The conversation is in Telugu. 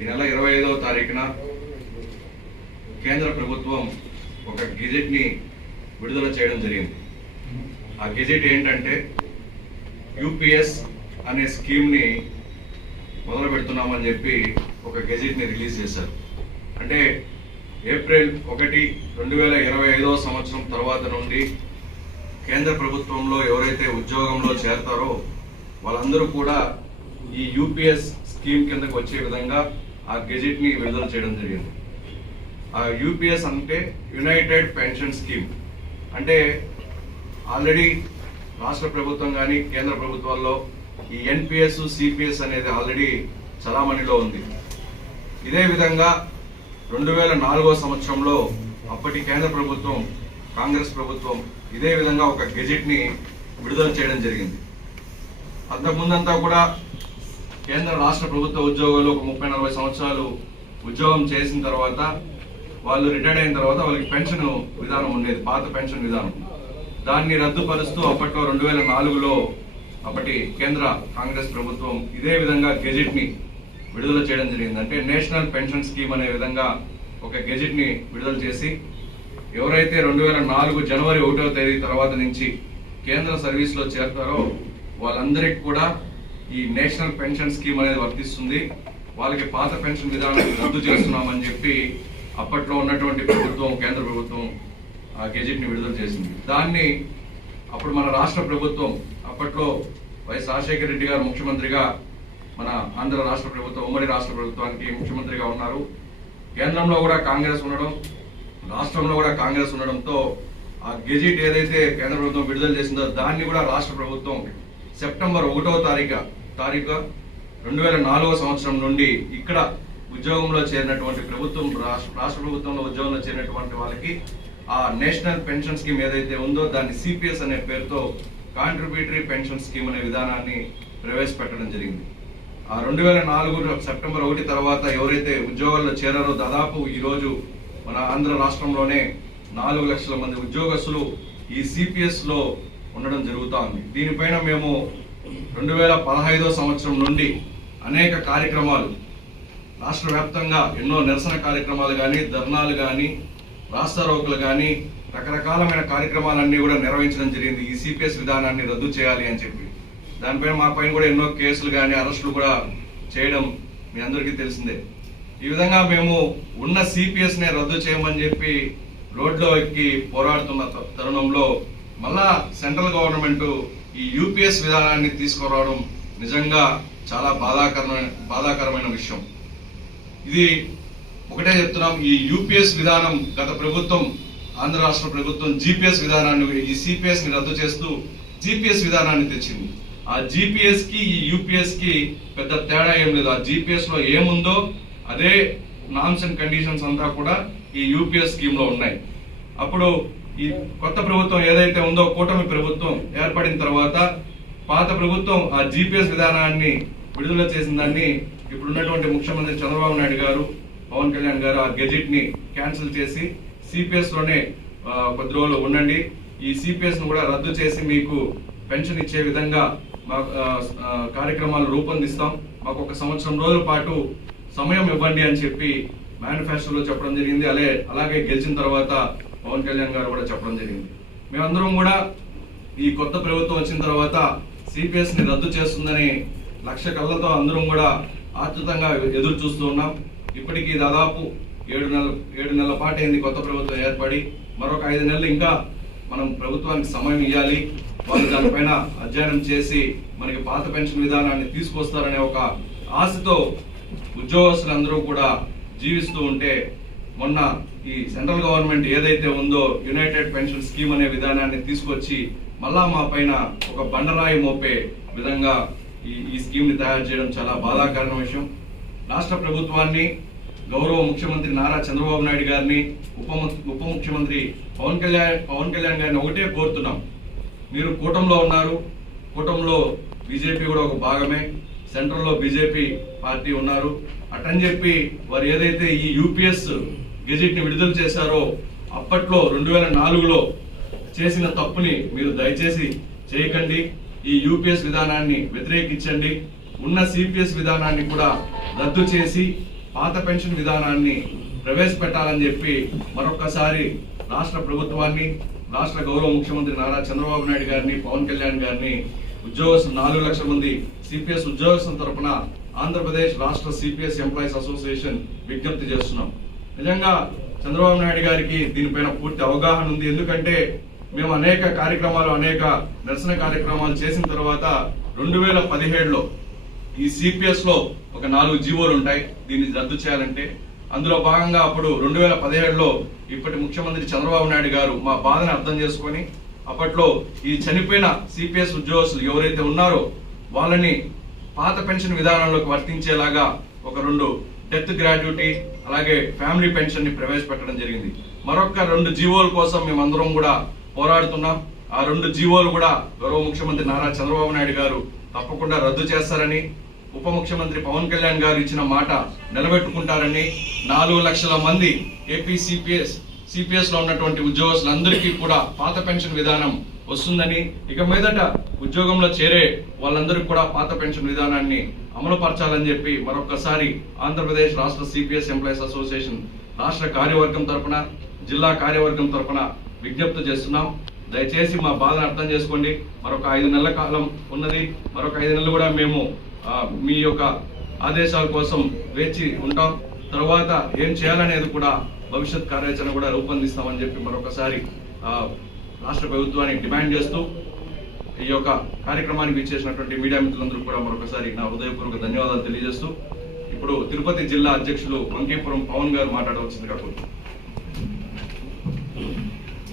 ఈ నెల ఇరవై ఐదవ తారీఖున కేంద్ర ప్రభుత్వం ఒక గెజెట్ని విడుదల చేయడం జరిగింది. ఆ గెజెట్ ఏంటంటే యూపీఎస్ అనే స్కీమ్ని మొదలు పెడుతున్నామని చెప్పి ఒక గెజెట్ని రిలీజ్ చేశారు. అంటే ఏప్రిల్ ఒకటి రెండు వేల ఇరవై ఐదవ సంవత్సరం తర్వాత నుండి కేంద్ర ప్రభుత్వంలో ఎవరైతే ఉద్యోగంలో చేరతారో వాళ్ళందరూ కూడా ఈ యూపీఎస్ స్కీమ్ కిందకు వచ్చే విధంగా ఆ గెజెట్ని విడుదల చేయడం జరిగింది. ఆ యూపీఎస్ అంటే యునైటెడ్ పెన్షన్ స్కీమ్. అంటే ఆల్రెడీ రాష్ట్ర ప్రభుత్వం కానీ కేంద్ర ప్రభుత్వాల్లో ఈ ఎన్పిఎస్ సిపిఎస్ అనేది ఆల్రెడీ చలామణిలో ఉంది. ఇదే విధంగా రెండు వేల నాలుగో సంవత్సరంలో అప్పటి కేంద్ర ప్రభుత్వం కాంగ్రెస్ ప్రభుత్వం ఇదే విధంగా ఒక గెజెట్ని విడుదల చేయడం జరిగింది. అంతకుముందంతా కూడా కేంద్ర రాష్ట్ర ప్రభుత్వ ఉద్యోగులు ఒక ముప్పై నలభై సంవత్సరాలు ఉద్యోగం చేసిన తర్వాత వాళ్ళు రిటైర్డ్ అయిన తర్వాత వాళ్ళకి పెన్షన్ విధానం ఉండేది పాత పెన్షన్ విధానం. దాన్ని రద్దుపరుస్తూ అప్పట్లో రెండు వేల నాలుగులో అప్పటి కేంద్ర కాంగ్రెస్ ప్రభుత్వం ఇదే విధంగా గెజిట్ని విడుదల చేయడం జరిగింది. అంటే నేషనల్ పెన్షన్ స్కీమ్ అనే విధంగా ఒక గెజిట్ని విడుదల చేసి ఎవరైతే రెండు వేల నాలుగు జనవరి ఒకటో తేదీ తర్వాత నుంచి కేంద్ర సర్వీస్లో చేరతారో వాళ్ళందరికీ కూడా ఈ నేషనల్ పెన్షన్ స్కీమ్ అనేది వర్తిస్తుంది. వాళ్ళకి పాత పెన్షన్ విధానం రద్దు చేస్తున్నామని చెప్పి అప్పట్లో ఉన్నటువంటి ప్రభుత్వం కేంద్ర ప్రభుత్వం ఆ గెజెట్ని విడుదల చేసింది. దాన్ని అప్పుడు మన రాష్ట్ర ప్రభుత్వం అప్పట్లో వైఎస్ రాజశేఖర రెడ్డి గారు ముఖ్యమంత్రిగా మన ఆంధ్ర రాష్ట్ర ప్రభుత్వం ఉమ్మడి రాష్ట్ర ప్రభుత్వానికి ముఖ్యమంత్రిగా ఉన్నారు. కేంద్రంలో కూడా కాంగ్రెస్ ఉండడం రాష్ట్రంలో కూడా కాంగ్రెస్ ఉండడంతో ఆ గెజిట్ ఏదైతే కేంద్ర ప్రభుత్వం విడుదల చేసిందో దాన్ని కూడా రాష్ట్ర ప్రభుత్వం సెప్టెంబర్ ఒకటవ తారీఖు తారీఖు రెండు వేల నాలుగో సంవత్సరం నుండి ఇక్కడ ఉద్యోగంలో చేరినటువంటి ప్రభుత్వం రాష్ట్ర రాష్ట్ర ప్రభుత్వంలో ఉద్యోగంలో చేరినటువంటి వాళ్ళకి ఆ నేషనల్ పెన్షన్ స్కీమ్ ఏదైతే ఉందో దాన్ని సిపిఎస్ అనే పేరుతో కాంట్రిబ్యూటరీ పెన్షన్ స్కీమ్ అనే విధానాన్ని ప్రవేశపెట్టడం జరిగింది. ఆ రెండు వేల నాలుగు సెప్టెంబర్ ఒకటి తర్వాత ఎవరైతే ఉద్యోగాల్లో చేరారో దాదాపు ఈరోజు మన ఆంధ్ర రాష్ట్రంలోనే నాలుగు లక్షల మంది ఉద్యోగస్తులు ఈ సిపిఎస్లో ఉండడం జరుగుతూ ఉంది. దీనిపైన మేము రెండు వేల పదహైదో సంవత్సరం నుండి అనేక కార్యక్రమాలు రాష్ట్ర వ్యాప్తంగా ఎన్నో నిరసన కార్యక్రమాలు కానీ ధర్నాలు కానీ రాస్తారోకులు కానీ రకరకాలమైన కార్యక్రమాలన్నీ కూడా నిర్వహించడం జరిగింది. ఈ సిపిఎస్ విధానాన్ని రద్దు చేయాలి అని చెప్పి. దానిపైన మా పైన కూడా ఎన్నో కేసులు కానీ అరెస్టులు కూడా చేయడం మీ అందరికీ తెలిసిందే. ఈ విధంగా మేము ఉన్న సిపిఎస్నే రద్దు చేయమని చెప్పి రోడ్లో ఎక్కి పోరాడుతున్న త- తరుణంలో మళ్ళా సెంట్రల్ గవర్నమెంట్ ఈ యూపీఎస్ విధానాన్ని తీసుకురావడం నిజంగా చాలా బాధాకరమైన బాధాకరమైన విషయం. ఇది ఒకటే చెప్తున్నాం ఈ యూపీఎస్ విధానం గత ప్రభుత్వం ఆంధ్ర రాష్ట్ర ప్రభుత్వం జీపీఎస్ విధానాన్ని ఈ సిపిఎస్ని రద్దు చేస్తూ జీపీఎస్ విధానాన్ని తెచ్చింది. ఆ జిపిఎస్కి ఈ యూపీఎస్కి పెద్ద తేడా ఏం లేదు. ఆ జీపీఎస్లో ఏముందో అదే నామ్స్ అండ్ కండిషన్స్ అంతా కూడా ఈ యూపీఎస్ స్కీమ్లో ఉన్నాయి. అప్పుడు ఈ కొత్త ప్రభుత్వం ఏదైతే ఉందో కూటమి ప్రభుత్వం ఏర్పడిన తర్వాత పాత ప్రభుత్వం ఆ జీపీఎస్ విధానాన్ని విడుదల చేసిన దాన్ని ఇప్పుడున్నటువంటి ముఖ్యమంత్రి చంద్రబాబు నాయుడు గారు పవన్ కళ్యాణ్ గారు ఆ గెజిట్ని క్యాన్సిల్ చేసి సిపిఎస్లోనే కొద్ది రోజులు ఉండండి. ఈ సిపిఎస్ను కూడా రద్దు చేసి మీకు పెన్షన్ ఇచ్చే విధంగా మా కార్యక్రమాలు రూపొందిస్తాం. మాకు ఒక సంవత్సరం రోజుల పాటు సమయం ఇవ్వండి అని చెప్పి మేనిఫెస్టోలో చెప్పడం జరిగింది. అలే అలాగే గెలిచిన తర్వాత పవన్ కళ్యాణ్ గారు కూడా చెప్పడం జరిగింది. మేమందరం కూడా ఈ కొత్త ప్రభుత్వం వచ్చిన తర్వాత సిపిఎస్ని రద్దు చేస్తుందని లక్ష కళ్ళతో అందరం కూడా ఆతృతంగా ఎదురు చూస్తూ ఉన్నాం. ఇప్పటికీ దాదాపు ఏడు నెలల ఏడు నెలల పాటు అయింది కొత్త ప్రభుత్వం ఏర్పడి. మరొక ఐదు నెలలు ఇంకా మనం ప్రభుత్వానికి సమయం ఇవ్వాలి వాళ్ళు దానిపైన అధ్యయనం చేసి మనకి పాత పెన్షన్ విధానాన్ని తీసుకొస్తారనే ఒక ఆశతో ఉద్యోగస్తులందరూ కూడా జీవిస్తూ ఉంటే మొన్న ఈ సెంట్రల్ గవర్నమెంట్ ఏదైతే ఉందో యునైటెడ్ పెన్షన్ స్కీమ్ అనే విధానాన్ని తీసుకొచ్చి మళ్ళా మా పైన ఒక బండరాయి మోపే విధంగా ఈ ఈ స్కీమ్ని తయారు చేయడం చాలా బాధాకరమైన విషయం. రాష్ట్ర ప్రభుత్వాన్ని గౌరవ ముఖ్యమంత్రి నారా చంద్రబాబు నాయుడు గారిని ఉప ఉప ముఖ్యమంత్రి పవన్ కళ్యాణ్ పవన్ కళ్యాణ్ గారిని ఒకటే కోరుతున్నాం. మీరు కూటంలో ఉన్నారు. కూటంలో బీజేపీ కూడా ఒక భాగమే. సెంట్రల్లో బీజేపీ పార్టీ ఉన్నారు. అటని చెప్పి వారు ఏదైతే ఈ యూపీఎస్ గెజిట్ని విడుదల చేశారో అప్పట్లో రెండు వేల నాలుగులో చేసిన తప్పుని మీరు దయచేసి చేయకండి. ఈ యూపీఎస్ విధానాన్ని వ్యతిరేకించండి. ఉన్న సిపిఎస్ విధానాన్ని కూడా రద్దు చేసి పాత పెన్షన్ విధానాన్ని ప్రవేశపెట్టాలని చెప్పి మరొక్కసారి రాష్ట్ర ప్రభుత్వాన్ని రాష్ట్ర గౌరవ ముఖ్యమంత్రి నారా చంద్రబాబు నాయుడు గారిని పవన్ కళ్యాణ్ గారిని ఉద్యోగస్తులు నాలుగు లక్షల మంది సిపిఎస్ ఉద్యోగస్తుల తరపున ఆంధ్రప్రదేశ్ రాష్ట్ర సిపిఎస్ ఎంప్లాయీస్ అసోసియేషన్ విజ్ఞప్తి చేస్తున్నాం. నిజంగా చంద్రబాబు నాయుడు గారికి దీనిపైన పూర్తి అవగాహన ఉంది. ఎందుకంటే మేము అనేక కార్యక్రమాలు అనేక నిరసన కార్యక్రమాలు చేసిన తర్వాత రెండు వేల పదిహేడులో ఈ సిపిఎస్లో ఒక నాలుగు జీవోలు ఉంటాయి. దీన్ని రద్దు చేయాలంటే అందులో భాగంగా అప్పుడు రెండు వేల పదిహేడులో ఇప్పటి ముఖ్యమంత్రి చంద్రబాబు నాయుడు గారు మా బాధను అర్థం చేసుకొని అప్పట్లో ఈ చనిపోయిన సిపిఎస్ ఉద్యోగస్తులు ఎవరైతే ఉన్నారో వాళ్ళని పాత పెన్షన్ విధానంలోకి వర్తించేలాగా ఒక రెండు డెత్ గ్రాడ్యుటీ అలాగే ఫ్యామిలీ పెన్షన్ని ప్రవేశపెట్టడం జరిగింది. మరొక రెండు జీవోల కోసం మేమందరం కూడా పోరాడుతున్నాం. ఆ రెండు జీవోలు కూడా గౌరవ ముఖ్యమంత్రి నారా చంద్రబాబు నాయుడు గారు తప్పకుండా రద్దు చేస్తారని ఉప ముఖ్యమంత్రి పవన్ కళ్యాణ్ గారు ఇచ్చిన మాట నిలబెట్టుకుంటారని నాలుగు లక్షల మంది ఏపీ సిపిఎస్లో ఉన్నటువంటి ఉద్యోగస్తులందరికీ కూడా పాత పెన్షన్ విధానం వస్తుందని ఇక మీదట ఉద్యోగంలో చేరే వాళ్ళందరికీ కూడా పాత పెన్షన్ విధానాన్ని అమలుపరచాలని చెప్పి మరొకసారి ఆంధ్రప్రదేశ్ రాష్ట్ర సిపిఎస్ ఎంప్లాయీస్ అసోసియేషన్ రాష్ట్ర కార్యవర్గం తరపున జిల్లా కార్యవర్గం తరఫున విజ్ఞప్తి చేస్తున్నాం. దయచేసి మా బాధను అర్థం చేసుకోండి. మరొక ఐదు నెలల కాలం ఉన్నది. మరొక ఐదు నెలలు కూడా మేము మీ యొక్క ఆదేశాల కోసం వేచి ఉంటాం. తర్వాత ఏం చేయాలనేది కూడా భవిష్యత్ కార్యాచరణ కూడా రూపొందిస్తామని చెప్పి మరొకసారి రాష్ట్ర ప్రభుత్వానికి డిమాండ్ చేస్తూ ఈ యొక్క కార్యక్రమానికి ఇచ్చేసినటువంటి మీడియా మిత్రులందరూ కూడా మరొకసారి నా హృదయపూర్వక ధన్యవాదాలు తెలియజేస్తూ ఇప్పుడు తిరుపతి జిల్లా అధ్యక్షులు మంకేపురం పవన్ గారు మాట్లాడవలసిందిగా కోరుతున్నాను.